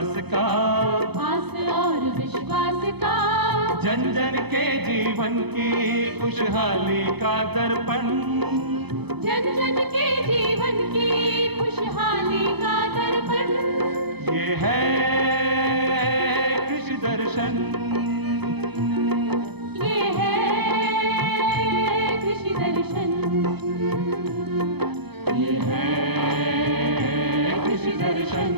विश्वास का, आस और विश्वास का, जन जन के जीवन की खुशहाली का दर्पण, जन जन के जीवन की खुशहाली का दर्पण, ये है कृषि दर्शन, ये है कृषि दर्शन, ये है कृषि दर्शन।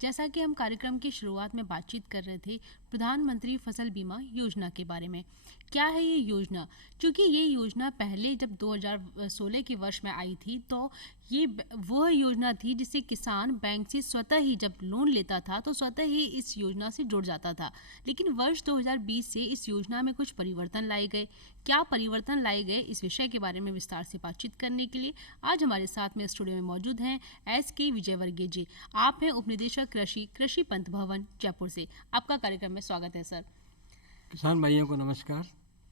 जैसा कि हम कार्यक्रम की शुरुआत में बातचीत कर रहे थे प्रधानमंत्री फसल बीमा योजना के बारे में। क्या है ये योजना? क्योंकि ये योजना पहले जब 2016 के वर्ष में आई थी तो ये वह योजना थी जिससे किसान बैंक से स्वतः ही जब लोन लेता था तो स्वतः ही इस योजना से जुड़ जाता था। लेकिन वर्ष 2020 से इस योजना में कुछ परिवर्तन लाए गए। क्या परिवर्तन लाए गए, इस विषय के बारे में विस्तार से बातचीत करने के लिए आज हमारे साथ में स्टूडियो में मौजूद हैं SK विजयवर्गीय जी। आप हैं उपनिदेशक कृषि पंत भवन जयपुर से। आपका कार्यक्रम में स्वागत है सर। किसान भाइयों को नमस्कार।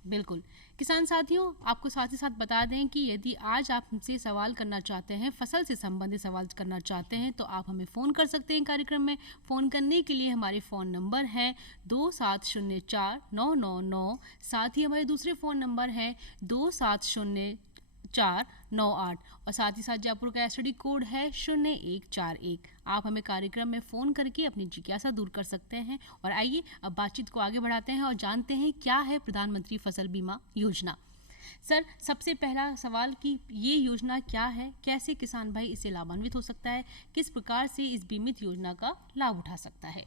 बिल्कुल। किसान साथियों, आपको साथ ही साथ बता दें कि यदि आज आप हमसे सवाल करना चाहते हैं, फसल से संबंधित सवाल करना चाहते हैं, तो आप हमें फ़ोन कर सकते हैं कार्यक्रम में। फ़ोन करने के लिए हमारे फ़ोन नंबर हैं 2704-999, साथ ही हमारे दूसरे फ़ोन नंबर हैं 270498 और साथ ही साथ जयपुर का STD कोड है 0141। आप हमें कार्यक्रम में फ़ोन करके अपनी जिज्ञासा दूर कर सकते हैं। और आइए अब बातचीत को आगे बढ़ाते हैं और जानते हैं क्या है प्रधानमंत्री फसल बीमा योजना। सर, सबसे पहला सवाल कि ये योजना क्या है, कैसे किसान भाई इससे लाभान्वित हो सकता है, किस प्रकार से इस बीमित योजना का लाभ उठा सकता है?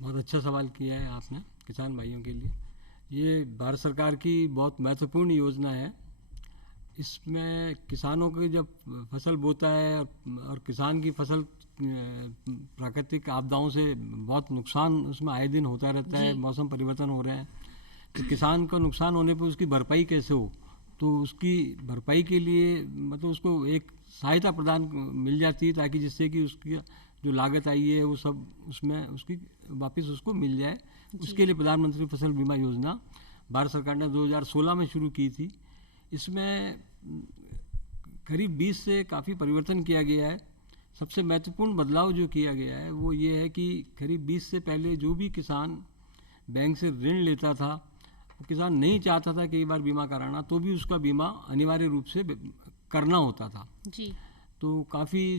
बहुत अच्छा सवाल किया है आपने किसान भाइयों के लिए। ये भारत सरकार की बहुत महत्वपूर्ण योजना है। इसमें किसानों की जब फसल बोता है और किसान की फसल प्राकृतिक आपदाओं से बहुत नुकसान उसमें आए दिन होता रहता है, मौसम परिवर्तन हो रहे हैं, तो किसान का नुकसान होने पर उसकी भरपाई कैसे हो, तो उसकी भरपाई के लिए मतलब उसको एक सहायता प्रदान मिल जाती है ताकि जिससे कि उसकी जो लागत आई है वो सब उसमें उसकी वापस उसको मिल जाए। उसके लिए प्रधानमंत्री फसल बीमा योजना भारत सरकार ने 2016 में शुरू की थी। इसमें करीब 20 से काफ़ी परिवर्तन किया गया है। सबसे महत्वपूर्ण बदलाव जो किया गया है वो ये है कि करीब 20 से पहले जो भी किसान बैंक से ऋण लेता था, वो किसान नहीं चाहता था कई बार बीमा कराना, तो भी उसका बीमा अनिवार्य रूप से करना होता था जी। तो काफ़ी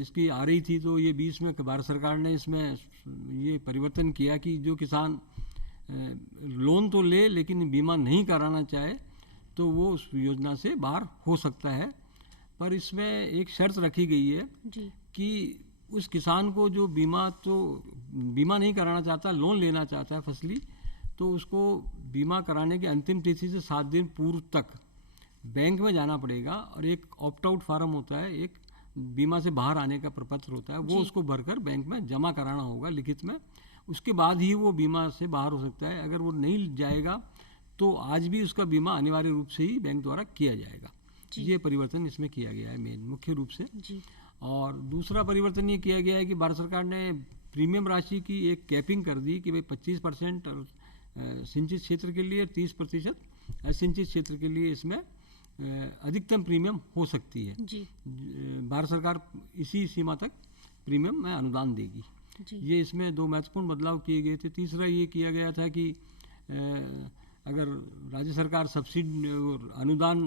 इसकी आ रही थी। तो ये 20 में भारत सरकार ने इसमें ये परिवर्तन किया कि जो किसान लोन तो ले लेकिन बीमा नहीं कराना चाहे तो वो उस योजना से बाहर हो सकता है। पर इसमें एक शर्त रखी गई है जी। कि उस किसान को जो बीमा नहीं कराना चाहता, लोन लेना चाहता है फसली, तो उसको बीमा कराने की अंतिम तिथि से 7 दिन पूर्व तक बैंक में जाना पड़ेगा और एक ऑप्ट आउट फार्म होता है, एक बीमा से बाहर आने का प्रपत्र होता है, वो उसको भरकर बैंक में जमा कराना होगा लिखित में। उसके बाद ही वो बीमा से बाहर हो सकता है। अगर वो नहीं जाएगा तो आज भी उसका बीमा अनिवार्य रूप से ही बैंक द्वारा किया जाएगा। ये परिवर्तन इसमें किया गया है मुख्य रूप से जी। और दूसरा परिवर्तन ये किया गया है कि भारत सरकार ने प्रीमियम राशि की एक कैपिंग कर दी कि भाई 25% सिंचित क्षेत्र के लिए, 30% असिंचित क्षेत्र के लिए इसमें अधिकतम प्रीमियम हो सकती है जी। भारत सरकार इसी सीमा तक प्रीमियम में अनुदान देगी जी। ये इसमें 2 महत्वपूर्ण बदलाव किए गए थे। तीसरा ये किया गया था कि अगर राज्य सरकार सब्सिडी अनुदान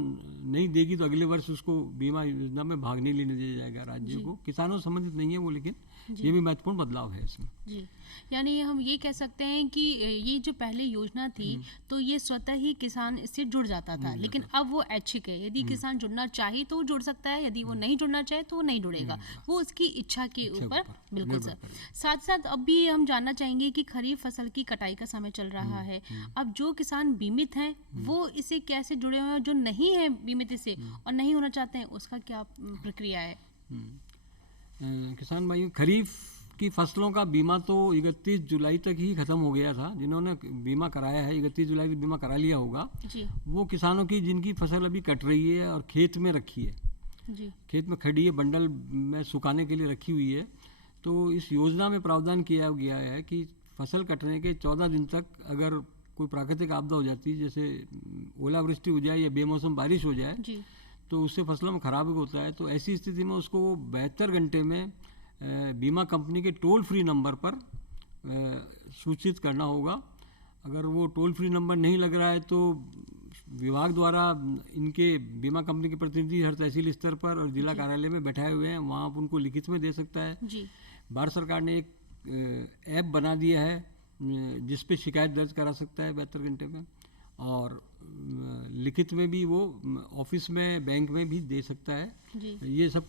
नहीं देगी तो अगले वर्ष उसको बीमा योजना में भाग नहीं लेने दिया जाएगा राज्य को। किसानों से संबंधित नहीं है वो, लेकिन ये भी महत्वपूर्ण बदलाव है इसमें जी। यानी हम ये कह सकते हैं कि ये जो पहले योजना थी तो ये स्वतः ही किसान इससे जुड़ जाता था, लेकिन अब वो ऐच्छिक है। यदि किसान जुड़ना चाहे तो वो जुड़ सकता है, यदि वो नहीं जुड़ना चाहे तो वो नहीं जुड़ेगा, वो उसकी इच्छा के ऊपर। बिल्कुल सर। साथ साथ अब भी हम जानना चाहेंगे कि खरीफ फसल की कटाई का समय चल रहा है। अब जो किसान बीमित हैं वो इसे कैसे जुड़े हुए हैं, जो नहीं है बीमित इससे और नहीं होना चाहते हैं, उसका क्या प्रक्रिया है? किसान भाइयों, खरीफ की फसलों का बीमा तो 31 जुलाई तक ही खत्म हो गया था। जिन्होंने बीमा कराया है 31 जुलाई तक बीमा करा लिया होगा जी। वो किसानों की जिनकी फसल अभी कट रही है और खेत में रखी है जी। खेत में खड़ी है, बंडल में सुखाने के लिए रखी हुई है, तो इस योजना में प्रावधान किया गया है कि फसल कटने के 14 दिन तक अगर कोई प्राकृतिक आपदा हो जाती है, जैसे ओलावृष्टि हो जाए या बेमौसम बारिश हो जाए, जी तो उससे फसलों में खराबी होता है, तो ऐसी स्थिति में उसको 72 घंटे में बीमा कंपनी के टोल फ्री नंबर पर सूचित करना होगा। अगर वो टोल फ्री नंबर नहीं लग रहा है तो विभाग द्वारा इनके बीमा कंपनी के प्रतिनिधि हर तहसील स्तर पर और जिला कार्यालय में बैठाए हुए हैं, वहाँ आप उनको लिखित में दे सकता है। जी भारत सरकार ने एक ऐप बना दिया है जिस पे शिकायत दर्ज करा सकता है 72 घंटे में, और लिखित में भी वो ऑफिस में बैंक में भी दे सकता है। जी ये सब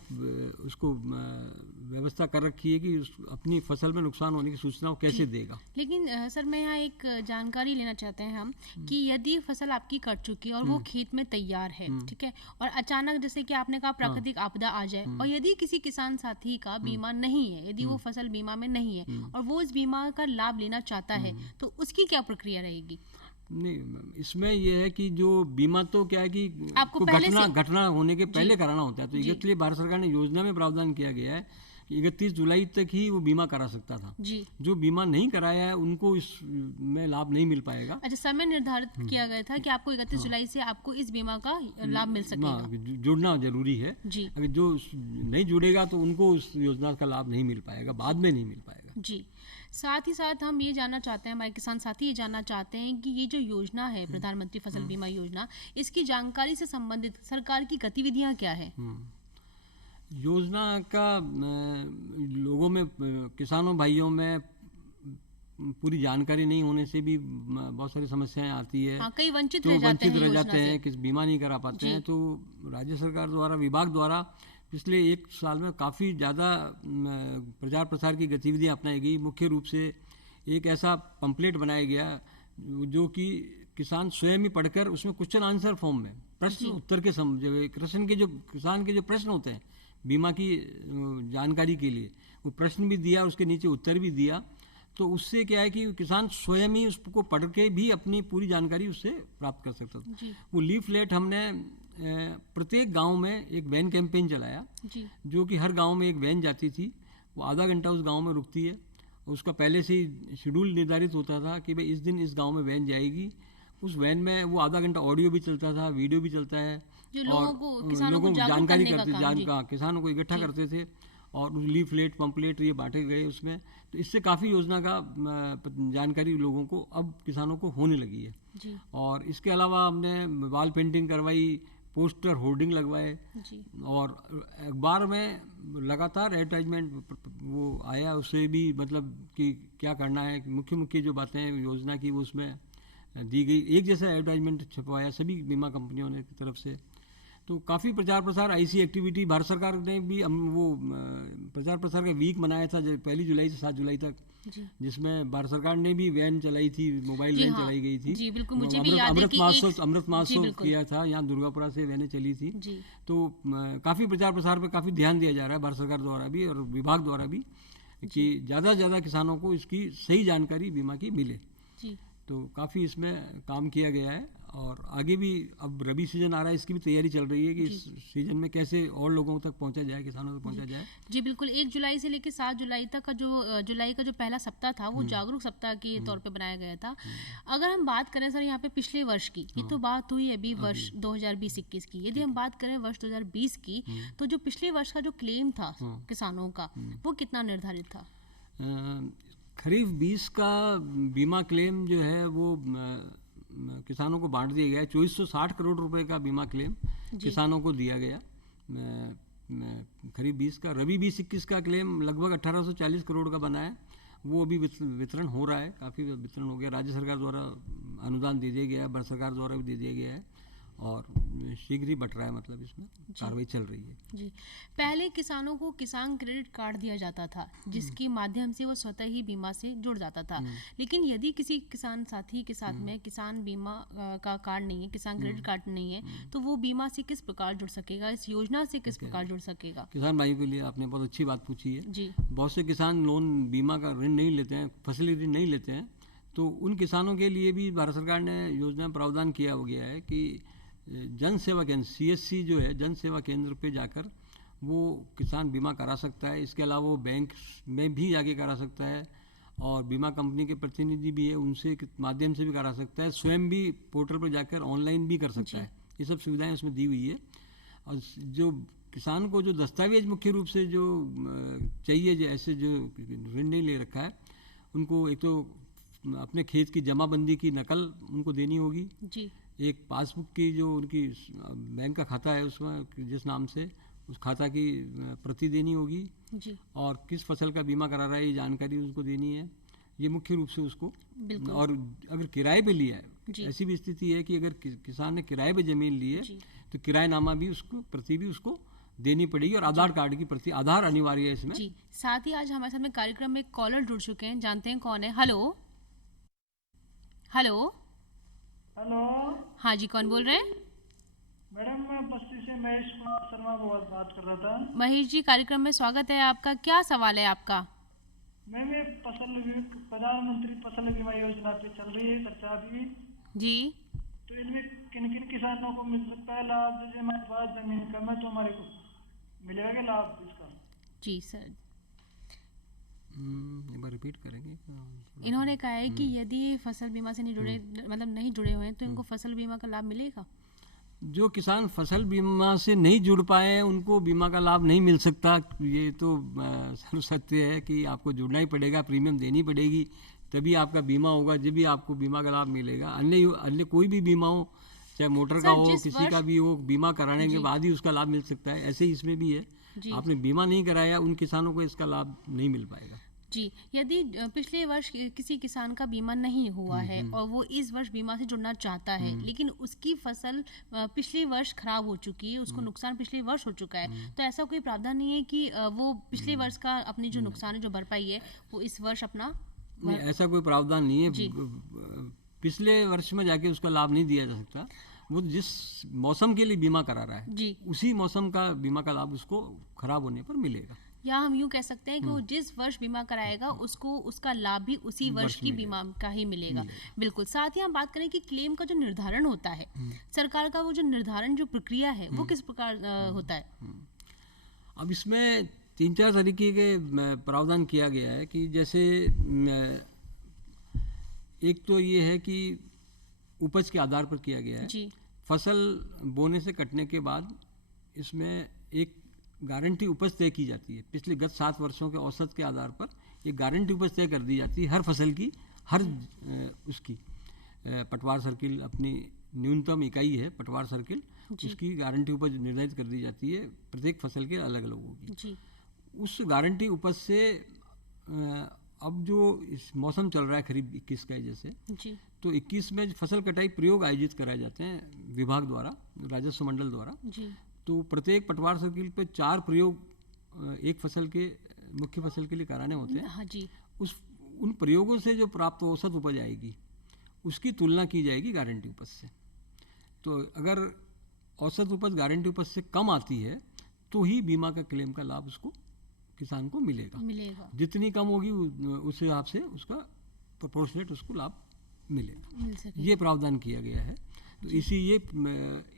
उसको व्यवस्था कर रखी है कि अपनी फसल में नुकसान होने की सूचना वो कैसे देगा। लेकिन सर मैं यहाँ एक जानकारी लेना चाहते हैं हम कि यदि फसल आपकी कट चुकी है और वो खेत में तैयार है, ठीक है, और अचानक जैसे कि आपने कहा प्राकृतिक आपदा आ जाए और यदि किसी किसान साथी का बीमा नहीं है, यदि वो फसल बीमा में नहीं है और वो इस बीमा का लाभ लेना चाहता है, तो उसकी क्या प्रक्रिया रहेगी? नहीं, इसमें यह है कि जो बीमा तो क्या है कि आपको पहले घटना होने के पहले कराना होता है, तो इसलिए भारत सरकार ने योजना में प्रावधान किया गया है कि 31 जुलाई तक ही वो बीमा करा सकता था। जी जो बीमा नहीं कराया है उनको इसमें लाभ नहीं मिल पाएगा। अच्छा, समय निर्धारित किया गया था कि आपको 31 जुलाई से आपको इस बीमा का लाभ मिल सकेगा। जुड़ना जरूरी है। जी अगर जो नहीं जुड़ेगा तो उनको उस योजना का लाभ नहीं मिल पाएगा, बाद में नहीं मिल पाएगा। जी, साथ ही साथ हम ये जानना चाहते हैं, हमारे किसान साथी ये जानना चाहते हैं कि ये जो योजना है प्रधानमंत्री फसल बीमा योजना, इसकी जानकारी से संबंधित सरकार की गतिविधियां क्या है? योजना का लोगों में, किसानों भाइयों में पूरी जानकारी नहीं होने से भी बहुत सारी समस्याएं आती है। हाँ, कई वंचित तो रह जाते वंचित हैं रह योजना जाते से। हैं कि बीमा नहीं करा पाते हैं। तो राज्य सरकार द्वारा, विभाग द्वारा पिछले 1 साल में काफ़ी ज़्यादा प्रचार प्रसार की गतिविधियां अपनाई गई। मुख्य रूप से एक ऐसा पंपलेट बनाया गया जो कि किसान स्वयं ही पढ़कर उसमें क्वेश्चन आंसर फॉर्म में प्रश्न उत्तर के किसान के जो प्रश्न होते हैं बीमा की जानकारी के लिए, वो प्रश्न भी दिया, उसके नीचे उत्तर भी दिया। तो उससे क्या है कि किसान स्वयं ही उसको पढ़ के भी अपनी पूरी जानकारी उससे प्राप्त कर सकता था। वो लीफलेट हमने प्रत्येक गांव में एक वैन कैंपेन चलाया, जो कि हर गांव में एक वैन जाती थी, वो आधा घंटा उस गांव में रुकती है। उसका पहले से ही शेड्यूल निर्धारित होता था कि भाई इस दिन इस गांव में वैन जाएगी। उस वैन में वो आधा घंटा ऑडियो भी चलता था, वीडियो भी चलता है, और लोगों को जानकारी करते, किसानों को इकट्ठा करते थे और लीफलेट पंपलेट ये बांटे गए उसमें। तो इससे काफ़ी योजना का जानकारी लोगों को, अब किसानों को होने लगी है। और इसके अलावा हमने वॉल पेंटिंग करवाई, पोस्टर होर्डिंग लगवाए, और अखबार में लगातार एडवर्टाइजमेंट वो आया, उससे भी मतलब कि क्या करना है, मुख्य मुख्य जो बातें योजना की वो उसमें दी गई। एक जैसा एडवर्टाइजमेंट छपवाया सभी बीमा कंपनियों ने की तरफ से। तो काफ़ी प्रचार प्रसार, ऐसी एक्टिविटी भारत सरकार ने भी वो प्रचार प्रसार का वीक मनाया था 1 जुलाई से 7 जुलाई तक, जिसमें भारत सरकार ने भी वैन चलाई थी, मोबाइल वैन चलाई गई थी। जी बिल्कुल, मुझे भी याद है कि अमृत महोत्सव किया था, यहाँ दुर्गापुरा से वैनें चली थी। तो काफ़ी प्रचार प्रसार पर काफ़ी ध्यान दिया जा रहा है भारत सरकार द्वारा भी और विभाग द्वारा भी, कि ज़्यादा से ज़्यादा किसानों को इसकी सही जानकारी बीमा की मिले। तो काफ़ी इसमें काम किया गया है, और आगे भी अब रबी सीजन आ रहा है, इसकी भी तैयारी चल रही है कि इस सीजन में कैसे और लोगों तक पहुंचा जाए, किसानों तक पहुंचा जाए। जी बिल्कुल, 1 जुलाई से लेकर 7 जुलाई तक का जो पहला सप्ताह था वो जागरूक सप्ताह के तौर पे बनाया गया था। अगर हम बात करें सर यहाँ पे पिछले वर्ष की, ये तो बात हुई अभी वर्ष 2020-21 की, यदि हम बात करें वर्ष 2020 की, तो जो पिछले वर्ष का जो क्लेम था किसानों का, वो कितना निर्धारित था? खरीफ 20 का बीमा क्लेम जो है वो किसानों को बांट दिया गया है। 2460 करोड़ रुपए का बीमा क्लेम किसानों को दिया गया खरीफ 20 का। रबी 20-21 का क्लेम लगभग 1840 करोड़ का बना है, वो अभी वितरण हो रहा है, काफ़ी वितरण हो गया। राज्य सरकार द्वारा अनुदान दे दिया गया है, भारत सरकार द्वारा भी दे दिया गया है, और शीघ्र ही बट रहा है, मतलब इसमें कार्रवाई चल रही है। जी, पहले किसानों को किसान क्रेडिट कार्ड दिया जाता था, जिसके माध्यम से वो स्वतः ही बीमा से जुड़ जाता था। लेकिन यदि किसी किसान साथी के साथ में किसान बीमा का कार्ड नहीं है, किसान क्रेडिट कार्ड नहीं है, तो वो बीमा से किस प्रकार जुड़ सकेगा, इस योजना से किस प्रकार जुड़ सकेगा? किसान भाइयों के लिए आपने बहुत अच्छी बात पूछी है। जी, बहुत से किसान लोन, बीमा का ऋण नहीं लेते हैं, फसली ऋण नहीं लेते हैं, तो उन किसानों के लिए भी भारत सरकार ने योजना प्रावधान किया हो गया है कि जन सेवा केंद्र, CSC जो है, जन सेवा केंद्र पे जाकर वो किसान बीमा करा सकता है। इसके अलावा वो बैंक में भी जाके करा सकता है, और बीमा कंपनी के प्रतिनिधि भी है, उनसे के माध्यम से भी करा सकता है, स्वयं भी पोर्टल पर जाकर ऑनलाइन भी कर सकता है। ये सब सुविधाएं उसमें दी हुई है। और जो किसान को जो दस्तावेज मुख्य रूप से जो चाहिए, जो ऐसे जो ऋण नहीं ले रखा है उनको एक तो अपने खेत की जमाबंदी की नकल उनको देनी होगी जी, एक पासबुक की जो उनकी बैंक का खाता है उसमें जिस नाम से उस खाता की प्रति देनी होगी जी, और किस फसल का बीमा करा रहा है ये जानकारी उसको देनी है। ये मुख्य रूप से उसको। बिल्कुल। और अगर किराए पे लिया जी। है, ऐसी भी स्थिति है कि अगर किसान ने किराए पे जमीन ली है जी। तो किराएनामा भी उसको प्रति भी उसको देनी पड़ेगी और आधार कार्ड की प्रति, आधार अनिवार्य है इसमें। जी। साथ ही आज हमारे साथ में कार्यक्रम में कॉलर जुड़ चुके हैं, जानते हैं कौन है। Hello hello. हेलो हाँ जी, कौन बोल रहे हैं? मैडम, मैं बस्ती से महेश कुमार शर्मा बात कर रहा था। महेश जी, कार्यक्रम में स्वागत है आपका। क्या सवाल है आपका? मैम, ये प्रधानमंत्री फसल बीमा योजना पे चल रही है चर्चा अभी, जी, तो इनमें किन किन किसानों को मिल सकता है लाभ? जैसे हमारे पास जमीन कम है तो हमारे को मिलेगा क्या लाभ इसका? जी सर। एक बार रिपीट करेंगे। इन्होंने कहा है कि यदि ये फसल बीमा से नहीं जुड़े, मतलब नहीं जुड़े हुए हैं, तो इनको फसल बीमा का लाभ मिलेगा? जो किसान फसल बीमा से नहीं जुड़ पाए हैं उनको बीमा का लाभ नहीं मिल सकता। ये तो सर्व सत्य है कि आपको जुड़ना ही पड़ेगा, प्रीमियम देनी पड़ेगी, तभी आपका बीमा होगा, जब भी आपको बीमा का लाभ मिलेगा। अन्य कोई भी बीमा हो, चाहे मोटर का हो, किसी का भी हो, बीमा कराने के बाद ही उसका लाभ मिल सकता है। ऐसे ही इसमें भी है, आपने बीमा नहीं कराया उन किसानों को इसका लाभ नहीं मिल पाएगा। जी, यदि पिछले वर्ष किसी किसान का बीमा नहीं हुआ है और वो इस वर्ष बीमा से जुड़ना चाहता है, लेकिन उसकी फसल पिछले वर्ष खराब हो चुकी है, उसको नुकसान पिछले वर्ष हो चुका है, तो ऐसा कोई प्रावधान नहीं है कि वो पिछले वर्ष का अपनी जो नुकसान है, जो भरपाई है, वो इस वर्ष अपना? नहीं, ऐसा कोई प्रावधान नहीं है। पिछले वर्ष में जाके उसका लाभ नहीं दिया जा सकता। वो जिस मौसम के लिए बीमा करा रहा है जी, उसी मौसम का बीमा का लाभ उसको खराब होने पर मिलेगा। या हम यूँ कह सकते हैं कि वो जिस वर्ष बीमा कराएगा उसको उसका लाभ भी उसी वर्ष की बीमा का ही मिलेगा। बिल्कुल। साथ ही हम बात करें कि क्लेम का जो निर्धारण होता है, सरकार का वो जो निर्धारण जो प्रक्रिया है वो किस प्रकार होता है? अब इसमें 3-4 तरीके के प्रावधान किया गया है कि जैसे एक तो ये है कि उपज के आधार पर किया गया है। जी, फसल बोने से कटने के बाद इसमें एक गारंटी उपज तय की जाती है। पिछले गत 7 वर्षों के औसत के आधार पर एक गारंटी उपज तय कर दी जाती है हर फसल की। हर उसकी पटवार सर्किल अपनी न्यूनतम इकाई है, पटवार सर्किल, उसकी गारंटी उपज निर्धारित कर दी जाती है प्रत्येक फसल के अलग अलग होगी। जी, उस गारंटी उपज से अब जो इस मौसम चल रहा है खरीफ 21 का है जैसे, जी, तो 21 में फसल कटाई प्रयोग आयोजित कराए जाते हैं विभाग द्वारा, राजस्व मंडल द्वारा। जी, तो प्रत्येक पटवार सर्किल पे 4 प्रयोग एक फसल के मुख्य फसल के लिए कराने होते हैं। हाँ जी, उन प्रयोगों से जो प्राप्त औसत उपज आएगी उसकी तुलना की जाएगी गारंटी उपज से। तो अगर औसत उपज गारंटी उपज से कम आती है तो ही बीमा का क्लेम का लाभ उसको किसान को मिलेगा। जितनी कम होगी उस हिसाब से उसका प्रोपोर्शनेट उसको लाभ मिलेगा। मिल सके। ये प्रावधान किया गया है। तो इसी ये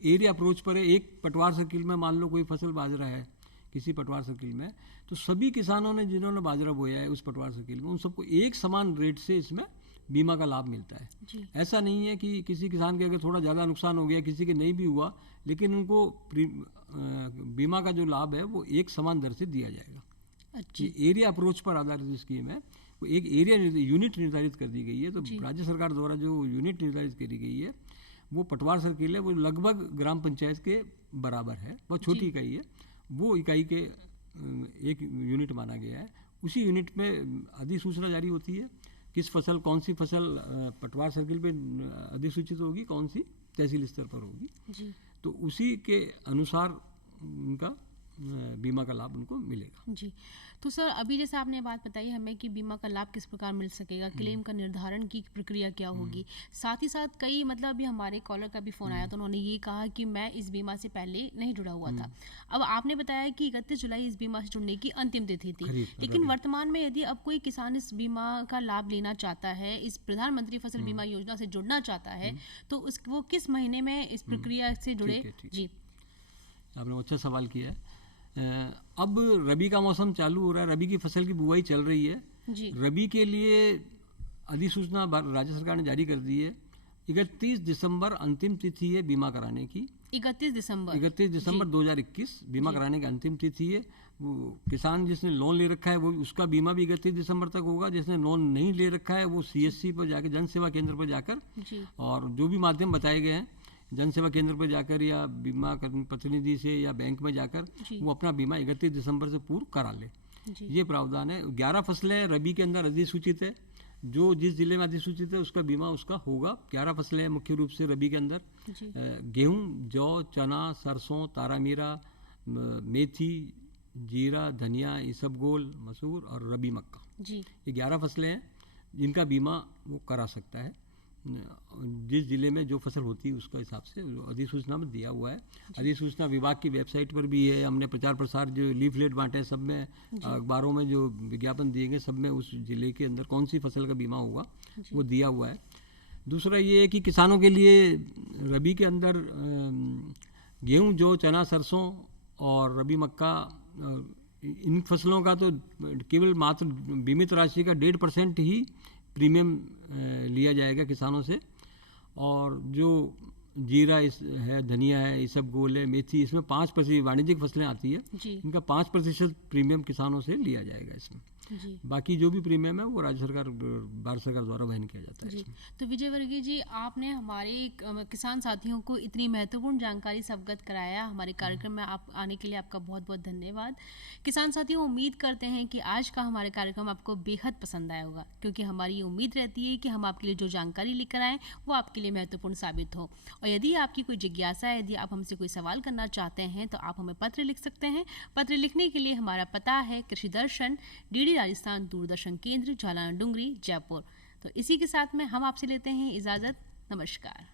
एरिया अप्रोच पर है। एक पटवार सर्किल में मान लो कोई फसल बाजरा है किसी पटवार सर्किल में, तो सभी किसानों ने जिन्होंने बाजरा बोया है उस पटवार सर्किल में उन सबको एक समान रेट से इसमें बीमा का लाभ मिलता है। जी, ऐसा नहीं है कि किसी किसान के अगर थोड़ा ज़्यादा नुकसान हो गया, किसी के नहीं भी हुआ, लेकिन उनको बीमा का जो लाभ है वो एक समान दर से दिया जाएगा। अच्छी, ये एरिया अप्रोच पर आधारित स्कीम है। वो एक एरिया यूनिट निर्धारित कर दी गई है। तो राज्य सरकार द्वारा जो यूनिट निर्धारित करी गई है वो पटवार सर्किल है, वो लगभग ग्राम पंचायत के बराबर है, बहुत छोटी इकाई है। वो इकाई के एक यूनिट माना गया है। उसी यूनिट में अधिसूचना जारी होती है किस फसल, कौन सी फसल पटवार सर्किल पे अधिसूचित होगी, कौन सी तहसील स्तर पर होगी। जी, तो उसी के अनुसार उनका बीमा का लाभ उनको मिलेगा। जी। तो सर, अभी जैसे आपने बात बताई हमें कि बीमा का लाभ किस प्रकार मिल सकेगा, क्लेम का निर्धारण की प्रक्रिया क्या होगी, साथ ही साथ कई मतलब अभी हमारे कॉलर का भी फ़ोन आया तो उन्होंने ये कहा कि मैं इस बीमा से पहले नहीं जुड़ा हुआ था। अब आपने बताया कि 31 जुलाई इस बीमा से जुड़ने की अंतिम तिथि थी, लेकिन वर्तमान में यदि अब कोई किसान इस बीमा का लाभ लेना चाहता है, इस प्रधानमंत्री फसल बीमा योजना से जुड़ना चाहता है, तो वो किस महीने में इस प्रक्रिया से जुड़े? जी, आपने अच्छा सवाल किया है। अब रबी का मौसम चालू हो रहा है, रबी की फसल की बुआई चल रही है। जी रबी के लिए अधिसूचना राज्य सरकार ने जारी कर दी है। 31 दिसंबर अंतिम तिथि है बीमा कराने की। 31 दिसंबर 31 दिसंबर 2021 बीमा कराने की अंतिम तिथि है। वो किसान जिसने लोन ले रखा है वो उसका बीमा भी 31 दिसंबर तक होगा। जिसने लोन नहीं ले रखा है वो CSC पर जाकर, जन सेवा केंद्र पर जाकर, जी और जो भी माध्यम बताए गए हैं जन सेवा केंद्र पर जाकर या बीमा प्रतिनिधि से या बैंक में जाकर जी। वो अपना बीमा 31 दिसंबर से पूर्व करा ले। जी ये प्रावधान है। 11 फसलें रबी के अंदर अधिसूचित है। जो जिस जिले में अधिसूचित है उसका बीमा उसका होगा। 11 फसलें हैं मुख्य रूप से रबी के अंदर। जी गेहूं, जौ, चना, सरसों, तारामीरा, मेथी, जीरा, धनिया, इसबगोल, मसूर और रबी मक्का। जी ये 11 फसलें हैं जिनका बीमा वो करा सकता है। जिस जिले में जो फसल होती है उसका हिसाब से अधिसूचना में दिया हुआ है। अधिसूचना विभाग की वेबसाइट पर भी है। हमने प्रचार प्रसार जो लीफलेट बांटे हैं सब में, अखबारों में जो विज्ञापन दिए गए सब में उस जिले के अंदर कौन सी फसल का बीमा होगा वो दिया हुआ है। दूसरा ये है कि किसानों के लिए रबी के अंदर गेहूं, जौ, चना, सरसों और रबी मक्का, इन फसलों का तो केवल मात्र बीमित राशि का 1.5% ही प्रीमियम लिया जाएगा किसानों से। और जो जीरा है, धनिया है, इसबगोल है, मेथी, इसमें 5% वाणिज्यिक फसलें आती है, जी इनका 5% प्रीमियम किसानों से लिया जाएगा इसमें। जी बाकी जो भी प्रीमियम है वो राज्य सरकार, भारत सरकार द्वारा वहन किया जाता है जी। इसमें। तो विजय वर्गीय जी, आपने हमारे किसान साथियों को इतनी महत्वपूर्ण जानकारी से अवगत कराया। हमारे कार्यक्रम में आप आने के लिए आपका बहुत बहुत धन्यवाद। किसान साथियों, उम्मीद करते हैं कि आज का हमारे कार्यक्रम आपको बेहद पसंद आया होगा, क्योंकि हमारी ये उम्मीद रहती है कि हम आपके लिए जो जानकारी लेकर आएँ वो आपके लिए महत्वपूर्ण साबित हो। और यदि आपकी कोई जिज्ञासा है, यदि आप हमसे कोई सवाल करना चाहते हैं तो आप हमें पत्र लिख सकते हैं। पत्र लिखने के लिए हमारा पता है कृषि दर्शन, DD राजस्थान दूरदर्शन केंद्र, झालाना डुंगरी, जयपुर। तो इसी के साथ में हम आपसे लेते हैं इजाज़त। नमस्कार।